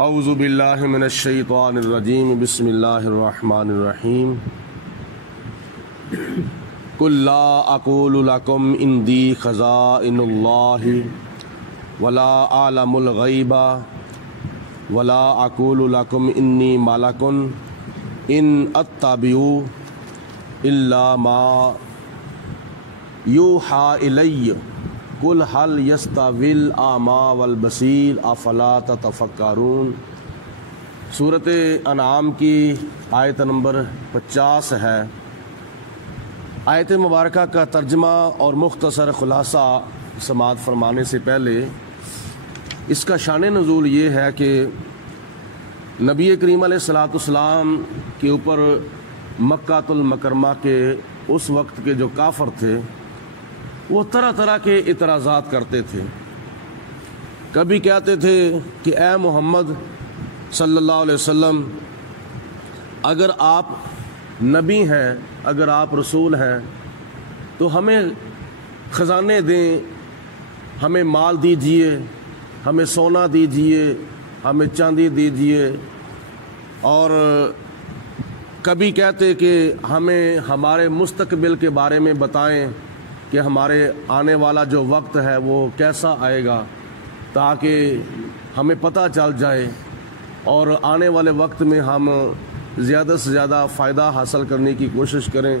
اعوذ باللہ من الشیطان الرجیم بسم اللہ الرحمن الرحیم قل لا اقول لکم عندی خزائن اللہ ولا اعلم الغیب ولا اقول لکم انی ملک ان اتبع الا ما یوحی الی قل هل یستوی الاعمی والبصیر افلا تتفکرون۔ سورۃ انعام کی آیت نمبر 50 ہے۔ آیت مبارکہ کا ترجمہ اور مختصر خلاصہ سماعت فرمانے سے پہلے اس کا شان نزول یہ ہے کہ نبی کریم علیہ السلام کے اوپر مکہ المکرمہ کے اس وقت کے جو کافر تھے وہ طرح طرح کے اعتراضات کرتے تھے۔ کبھی کہتے تھے کہ اے محمد صلی اللہ علیہ وسلم، اگر آپ نبی ہیں، اگر آپ رسول ہیں تو ہمیں خزانے دیں، ہمیں مال دیجئے، ہمیں سونا دیجئے، ہمیں چاندی دیجئے۔ اور کبھی کہتے کہ ہمیں ہمارے مستقبل کے بارے میں بتائیں کہ ہمارے آنے والا جو وقت ہے وہ کیسا آئے گا، تاکہ ہمیں پتہ چل جائے اور آنے والے وقت میں ہم زیادہ سے زیادہ فائدہ حاصل کرنے کی کوشش کریں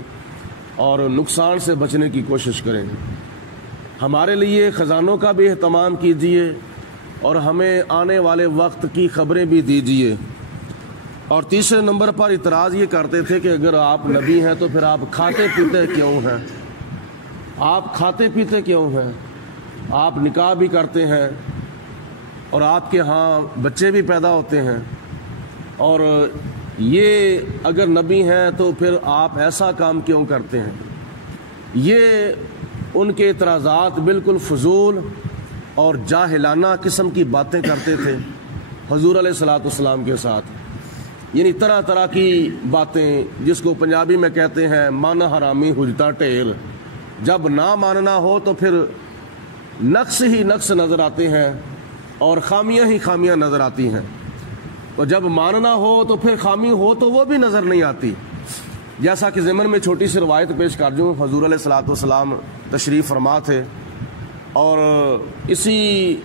اور نقصان سے بچنے کی کوشش کریں۔ ہمارے لیے خزانوں کا بھی اہتمام کیجیے اور ہمیں آنے والے وقت کی خبریں بھی دیجیے۔ اور تیسرے نمبر پر اعتراض یہ کرتے تھے کہ اگر آپ نبی ہیں تو پھر آپ کھاتے پیتے کیوں ہیں؟ آپ کھاتے پیتے کیوں ہیں؟ آپ نکاح بھی کرتے ہیں اور آپ کے ہاں بچے بھی پیدا ہوتے ہیں، اور یہ اگر نبی ہیں تو پھر آپ ایسا کام کیوں کرتے ہیں؟ یہ ان کے اعتراضات بالکل فضول اور جاہلانہ قسم کی باتیں کرتے تھے حضور علیہ السلام کے ساتھ، یعنی طرح طرح کی باتیں، جس کو پنجابی میں کہتے ہیں من حرامی حجتا ٹھیر۔ جب نہ ماننا ہو تو پھر نقص ہی نقص نظر آتے ہیں اور خامیاں ہی خامیاں نظر آتی ہیں، اور جب ماننا ہو تو پھر خامی ہو تو وہ بھی نظر نہیں آتی۔ جیسا کہ ضمن میں چھوٹی سی روایت پیش کر دوں، حضور علیہ السلام تشریف فرما تھے اور اسی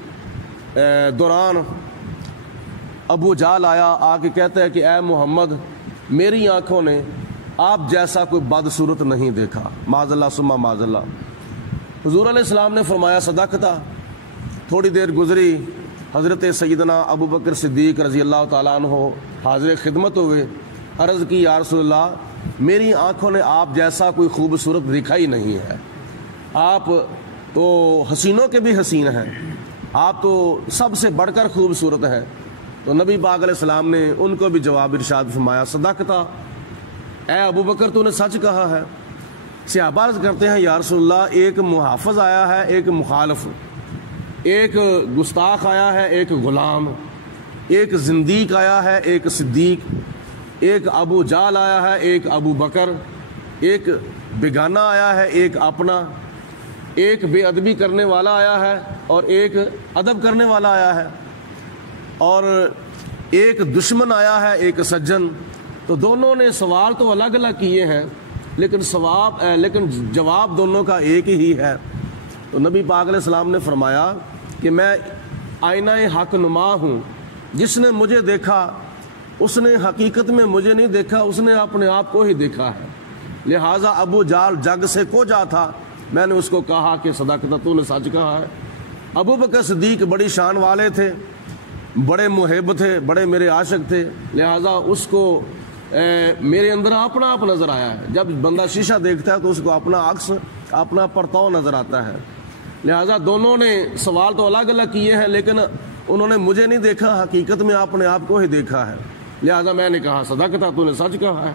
دوران ابو جہل آیا، آ کے کہتا ہے کہ اے محمد، میری آنکھوں نے آپ جیسا کوئی بدصورت نہیں دیکھا، معاذ اللہ ثم معاذ اللہ۔ حضور علیہ السلام نے فرمایا صدقتا۔ تھوڑی دیر گزری، حضرت سیدنا ابو بکر صدیق رضی اللہ تعالیٰ عنہ حاضر خدمت ہوئے، عرض کی یا رسول اللہ، میری آنکھوں نے آپ جیسا کوئی خوبصورت دیکھا ہی نہیں ہے، آپ تو حسینوں کے بھی حسین ہیں، آپ تو سب سے بڑھ کر خوبصورت ہیں۔ تو نبی پاک علیہ السلام نے ان کو بھی جواب ارشاد فرمایا صدقتا، اے ابو بکر تو نے سچ کہا ہے۔ صحابہ عرض کرتے ہیں یا رسول اللہ، ایک محافظ آیا ہے، ایک مخالف، ایک گستاخ آیا ہے، ایک غلام، ایک زندیق آیا ہے، ایک صدیق، ایک ابو جہل آیا ہے، ایک ابو بکر، ایک بیگانہ آیا ہے، ایک اپنا، ایک بے ادبی کرنے والا آیا ہے اور ایک ادب کرنے والا آیا ہے، اور ایک دشمن آیا ہے، ایک سجن۔ تو دونوں نے سوال تو الگ الگ کیے ہیں، لیکن جواب دونوں کا ایک ہی ہے۔ تو نبی پاک علیہ السلام نے فرمایا کہ میں آئینہ حق نما ہوں، جس نے مجھے دیکھا اس نے حقیقت میں مجھے نہیں دیکھا، اس نے اپنے آپ کو ہی دیکھا ہے۔ لہٰذا ابو جہل جگ سے کوجا تھا، میں نے اس کو کہا کہ صدقتا، تو نے سچ کہا ہے۔ ابو بکر صدیق بڑی شان والے تھے، بڑے محب تھے، بڑے میرے عاشق تھے، لہٰذا اس کو میرے اندر اپنا آپ نظر آیا ہے۔ جب بندہ شیشہ دیکھتا ہے تو اس کو اپنا عکس، اپنا پرتاؤ نظر آتا ہے۔ لہٰذا دونوں نے سوال تو الگ الگ کیے ہیں، لیکن انہوں نے مجھے نہیں دیکھا، حقیقت میں اپنے آپ کو ہی دیکھا ہے، لہٰذا میں نے کہا صدقتا، تو نے سچ کہا ہے۔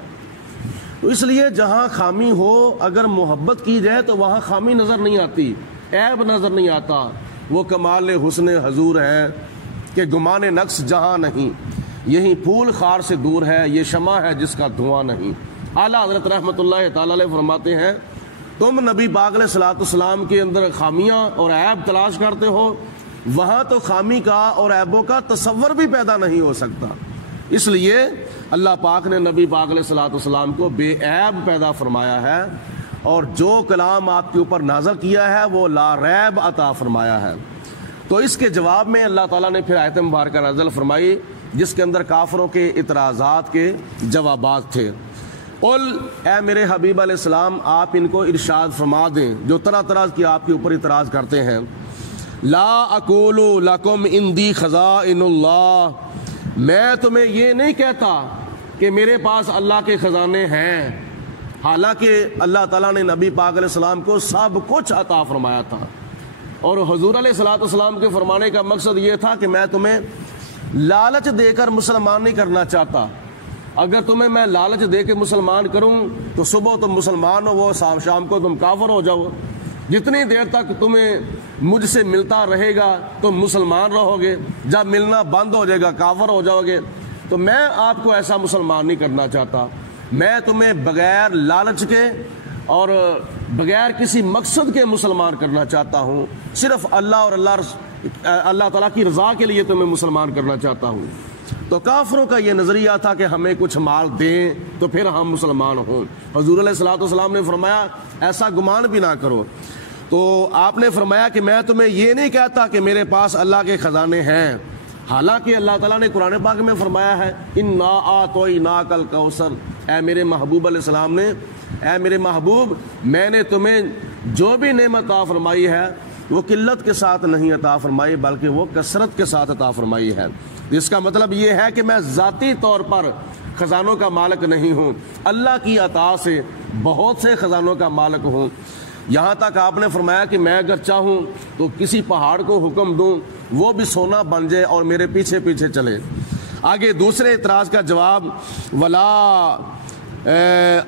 تو اس لیے جہاں خامی ہو، اگر محبت کی جائے تو وہاں خامی نظر نہیں آتی، عیب نظر نہیں آتا۔ وہ کمال حسن حضور ہے کہ گمان نقص جہاں نہیں، یہی پھول خار سے دور ہے، یہ شمع ہے جس کا دھواں نہیں۔ اعلیٰ حضرت رحمۃ اللہ تعالی علیہ فرماتے ہیں تم نبی پاک علیہ السلام کے اندر خامیاں اور عیب تلاش کرتے ہو، وہاں تو خامی کا اور عیبوں کا تصور بھی پیدا نہیں ہو سکتا۔ اس لیے اللہ پاک نے نبی پاک علیہ الصلوۃ والسلام کو بے عیب پیدا فرمایا ہے، اور جو کلام آپ کے اوپر نازل کیا ہے وہ لا ریب عطا فرمایا ہے۔ تو اس کے جواب میں اللہ تعالیٰ نے پھر آیت مبارکہ نازل فرمائی جس کے اندر کافروں کے اعتراضات کے جوابات تھے۔ قل، اے میرے حبیب علیہ السلام آپ ان کو ارشاد فرما دیں جو طرح طرح کی آپ کے اوپر اعتراض کرتے ہیں، لا اقول لکم عندی خزائن اللہ، میں تمہیں یہ نہیں کہتا کہ میرے پاس اللہ کے خزانے ہیں، حالانکہ اللہ تعالیٰ نے نبی پاک علیہ السلام کو سب کچھ عطا فرمایا تھا، اور حضور علیہ الصلوۃ والسلام کے فرمانے کا مقصد یہ تھا کہ میں تمہیں لالچ دے کر مسلمان نہیں کرنا چاہتا۔ اگر تمہیں میں لالچ دے کے مسلمان کروں تو صبح تم مسلمان ہو، وہ شام کو تم کافر ہو جاؤ، جتنی دیر تک تمہیں مجھ سے ملتا رہے گا تم مسلمان رہو گے، جب ملنا بند ہو جائے گا کافر ہو جاؤ گے۔ تو میں آپ کو ایسا مسلمان نہیں کرنا چاہتا، میں تمہیں بغیر لالچ کے اور بغیر کسی مقصد کے مسلمان کرنا چاہتا ہوں، صرف اللہ اور اللہ تعالیٰ کی رضا کے لیے تمہیں مسلمان کرنا چاہتا ہوں۔ تو کافروں کا یہ نظریہ تھا کہ ہمیں کچھ مال دیں تو پھر ہم مسلمان ہوں۔ حضور علیہ الصلوۃ والسلام نے فرمایا ایسا گمان بھی نہ کرو۔ تو آپ نے فرمایا کہ میں تمہیں یہ نہیں کہتا کہ میرے پاس اللہ کے خزانے ہیں، حالانکہ اللہ تعالیٰ نے قرآن پاک میں فرمایا ہے انا اعطیناک الکوثر، اے میرے محبوب علیہ السلام نے، اے میرے محبوب میں نے تمہیں جو بھی نعمت عطا فرمائی ہے وہ قلت کے ساتھ نہیں عطا فرمائی بلکہ وہ کثرت کے ساتھ عطا فرمائی ہے۔ اس کا مطلب یہ ہے کہ میں ذاتی طور پر خزانوں کا مالک نہیں ہوں، اللہ کی عطا سے بہت سے خزانوں کا مالک ہوں۔ یہاں تک آپ نے فرمایا کہ میں اگر چاہوں تو کسی پہاڑ کو حکم دوں وہ بھی سونا بن جائے اور میرے پیچھے پیچھے چلے۔ آگے دوسرے اعتراض کا جواب، ولا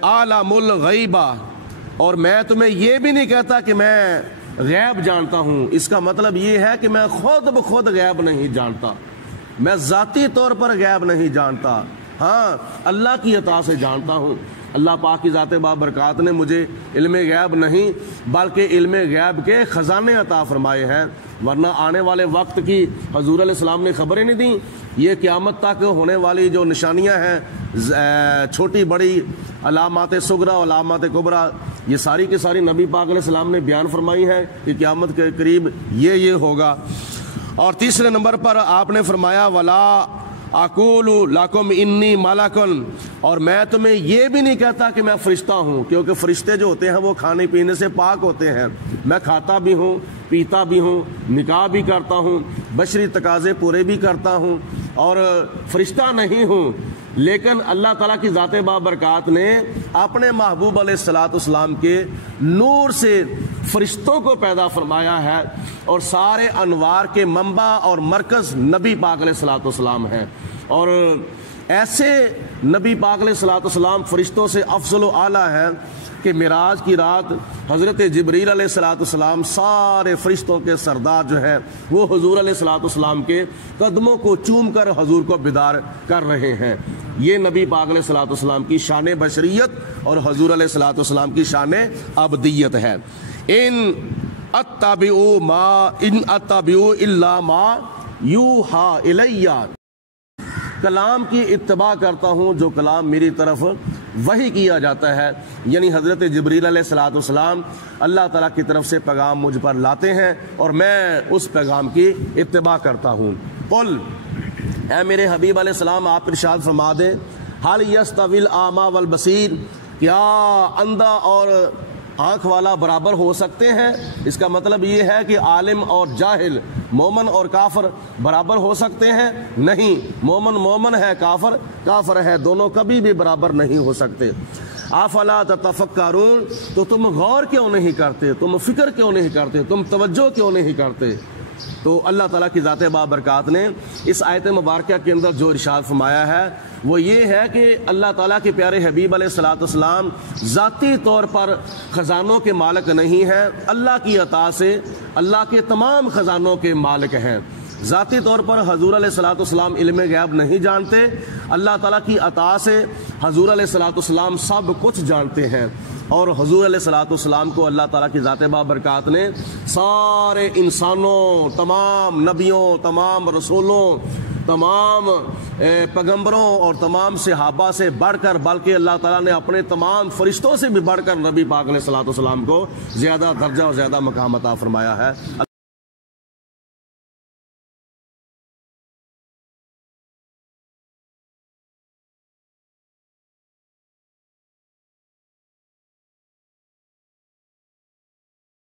عالم الغیبہ، اور میں تمہیں یہ بھی نہیں کہتا کہ میں غیب جانتا ہوں۔ اس کا مطلب یہ ہے کہ میں خود بخود غیب نہیں جانتا، میں ذاتی طور پر غیب نہیں جانتا، ہاں اللہ کی عطا سے جانتا ہوں۔ اللہ پاک کی ذات بابرکات نے مجھے علم غیب نہیں بلکہ علم غیب کے خزانے عطا فرمائے ہیں، ورنہ آنے والے وقت کی حضور علیہ السلام نے خبریں نہیں دیں۔ یہ قیامت تک ہونے والی جو نشانیاں ہیں، چھوٹی بڑی علامات صغریٰ و علامات کبریٰ، یہ ساری کی ساری نبی پاک علیہ السلام نے بیان فرمائی ہے کہ قیامت کے قریب یہ ہوگا۔ اور تیسرے نمبر پر آپ نے فرمایا ولا اقول لکم انی ملکن، اور میں تمہیں یہ بھی نہیں کہتا کہ میں فرشتہ ہوں، کیونکہ فرشتے جو ہوتے ہیں وہ کھانے پینے سے پاک ہوتے ہیں، میں کھاتا بھی ہوں پیتا بھی ہوں، نکاح بھی کرتا ہوں، بشری تقاضے پورے بھی کرتا ہوں، اور فرشتہ نہیں ہوں۔ لیکن اللہ تعالیٰ کی ذات بابرکات نے اپنے محبوب علیہ الصلوۃ والسلام کے نور سے فرشتوں کو پیدا فرمایا ہے، اور سارے انوار کے منبع اور مرکز نبی پاک علیہ الصلوۃ والسلام ہیں، اور ایسے نبی پاک علیہ الصلوۃ والسلام فرشتوں سے افضل و اعلیٰ ہیں کہ معراج کی رات حضرت جبریل علیہ الصلوۃ والسلام سارے فرشتوں کے سردار جو ہیں وہ حضور علیہ الصلوۃ والسلام کے قدموں کو چوم کر حضور کو بیدار کر رہے ہیں۔ یہ نبی پاک علیہ الصلوۃ والسلام کی شان بشریت اور حضور علیہ الصلوۃ والسلام کی شان ابدیت ہے۔ ان اتبعوا الا ما یوحى الی، کلام کی اتباع کرتا ہوں جو کلام میری طرف وحی کیا جاتا ہے، یعنی حضرت جبریل علیہ الصلوۃ والسلام اللہ تعالیٰ کی طرف سے پیغام مجھ پر لاتے ہیں اور میں اس پیغام کی اتباع کرتا ہوں۔ قل، اے میرے حبیب علیہ السلام آپ ارشاد فرما دیں، حل یستوی الاعمی والبصیر، کیا اندھا اور آنکھ والا برابر ہو سکتے ہیں؟ اس کا مطلب یہ ہے کہ عالم اور جاہل، مومن اور کافر برابر ہو سکتے ہیں؟ نہیں، مومن ہے، کافر ہے، دونوں کبھی بھی برابر نہیں ہو سکتے۔ افلا تتفکرون، تو تم غور کیوں نہیں کرتے، تم فکر کیوں نہیں کرتے، تم توجہ کیوں نہیں کرتے؟ تو اللہ تعالیٰ کی ذات بابرکات نے اس آیت مبارکہ کے اندر جو ارشاد فرمایا ہے وہ یہ ہے کہ اللہ تعالیٰ کے پیارے حبیب علیہ الصلوۃ والسلام ذاتی طور پر خزانوں کے مالک نہیں ہیں، اللہ کی عطا سے اللہ کے تمام خزانوں کے مالک ہیں۔ ذاتی طور پر حضور علیہ الصلوۃ والسلام علم غیب نہیں جانتے، اللہ تعالیٰ کی عطا سے حضور علیہ الصلوۃ والسلام سب کچھ جانتے ہیں۔ اور حضور علیہ الصلوۃ والسلام کو اللہ تعالیٰ کی ذات بابرکات نے سارے انسانوں، تمام نبیوں، تمام رسولوں، تمام پیغمبروں اور تمام صحابہ سے بڑھ کر، بلکہ اللہ تعالیٰ نے اپنے تمام فرشتوں سے بھی بڑھ کر نبی پاک علیہ الصلوۃ والسلام کو زیادہ درجہ اور زیادہ مقام عطا فرمایا ہے۔